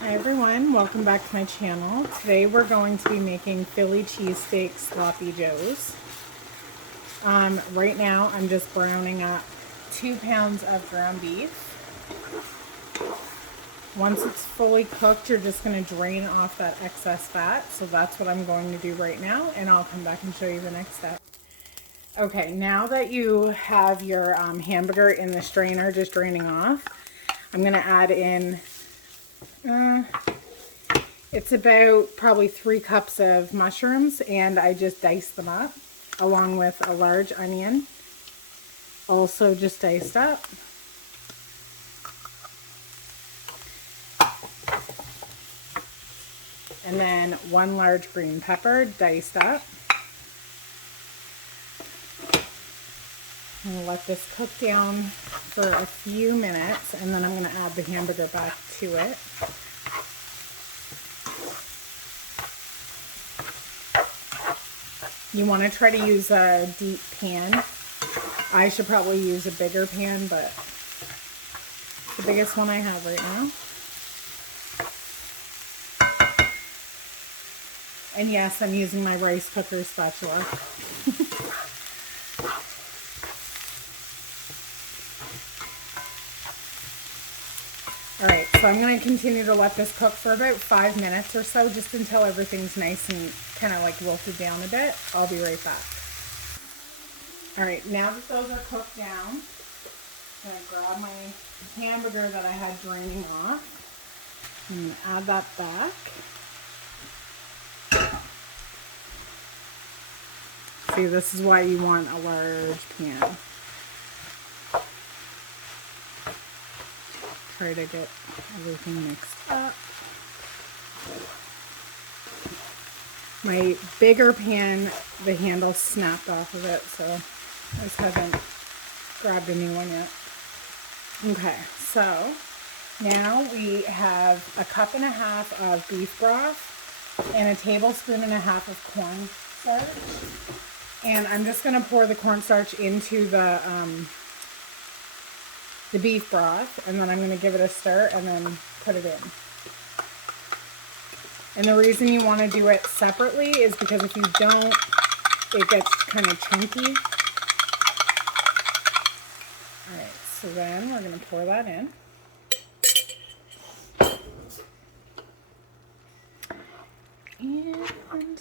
Hi everyone, welcome back to my channel. Today we're going to be making Philly cheesesteak sloppy joes. Right now I'm just browning up 2 pounds of ground beef. Once it's fully cooked, you're just going to drain off that excess fat. So that's what I'm going to do right now, and I'll come back and show you the next step. Okay, now that you have your hamburger in the strainer just draining off, I'm going to add in it's about probably 3 cups of mushrooms, and I just diced them up along with a large onion, also just diced up. And then 1 large green pepper diced up. I'm going to let this cook down for a few minutes, and then I'm going to add the hamburger back to it. You want to try to use a deep pan. I should probably use a bigger pan, but the biggest one I have right now. And yes, I'm using my rice cooker spatula. Alright, so I'm going to continue to let this cook for about 5 minutes or so, just until everything's nice and kind of like wilted down a bit. I'll be right back. Alright, now that those are cooked down, I'm going to grab my hamburger that I had draining off and add that back. See, this is why you want a large pan. Try to get everything mixed up. My bigger pan, the handle snapped off of it, so I just haven't grabbed a new one yet. Okay, so now we have 1.5 cups of beef broth and 1.5 tablespoons of cornstarch. And I'm just going to pour the cornstarch into the beef broth, and then I'm going to give it a stir and then put it in. And the reason you want to do it separately is because if you don't, it gets kind of chunky. Alright, so then we're going to pour that in. And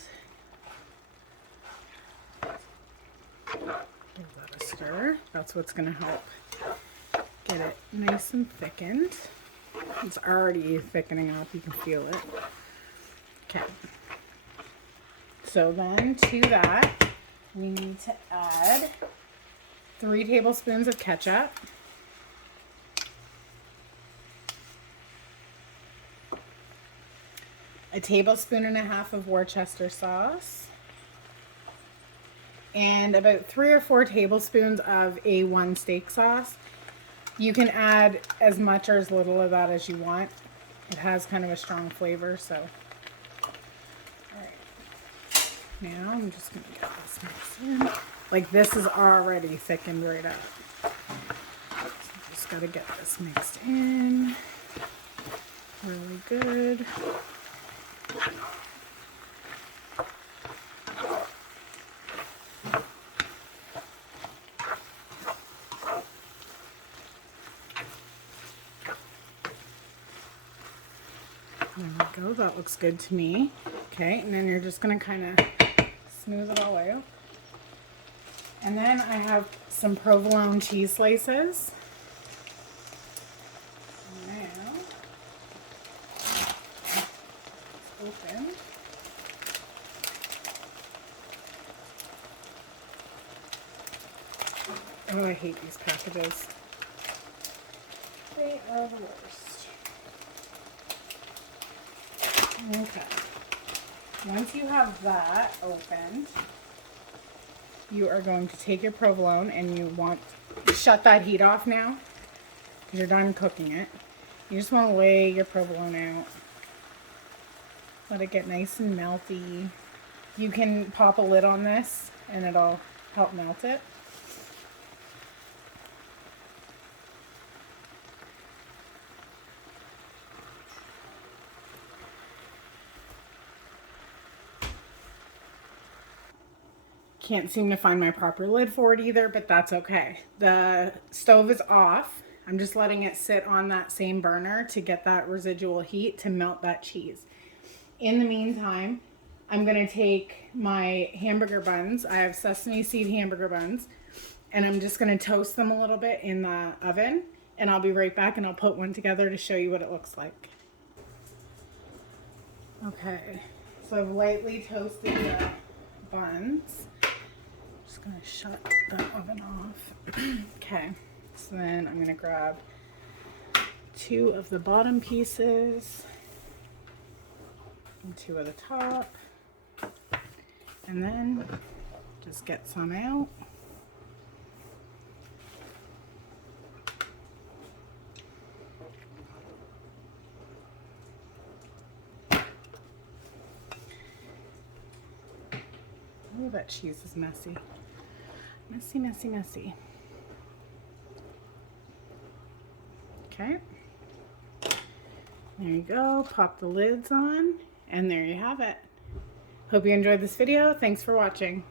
give that a stir. That's what's going to help get it nice and thickened. It's already thickening up, you can feel it. Okay. So then to that, we need to add 3 tablespoons of ketchup. A 1.5 tablespoons of Worcester sauce. And about 3 or 4 tablespoons of A1 steak sauce. You can add as much or as little of that as you want. It has kind of a strong flavor, so. Alright. Now I'm just going to get this mixed in. Like, this is already thickened right up. So just got to get this mixed in really good. There we go, that looks good to me. Okay, and then you're just going to kind of smooth it all out. And then I have some provolone cheese slices. Now, it's open. Oh, I hate these packages. They are the worst. Okay. Once you have that opened, you are going to take your provolone, and you want to shut that heat off now because you're done cooking it. You just want to lay your provolone out. Let it get nice and melty. You can pop a lid on this and it'll help melt it. Can't seem to find my proper lid for it either, but that's okay. The stove is off. I'm just letting it sit on that same burner to get that residual heat to melt that cheese. In the meantime, I'm gonna take my hamburger buns. I have sesame seed hamburger buns, and I'm just gonna toast them a little bit in the oven, and I'll be right back and I'll put one together to show you what it looks like. Okay, so I've lightly toasted the buns. Just gonna shut the oven off. Okay, so then I'm gonna grab 2 of the bottom pieces and 2 of the top, and then just get some out. Oh, that cheese is messy. Messy, messy, messy. Okay. There you go. Pop the lids on, and there you have it. Hope you enjoyed this video. Thanks for watching.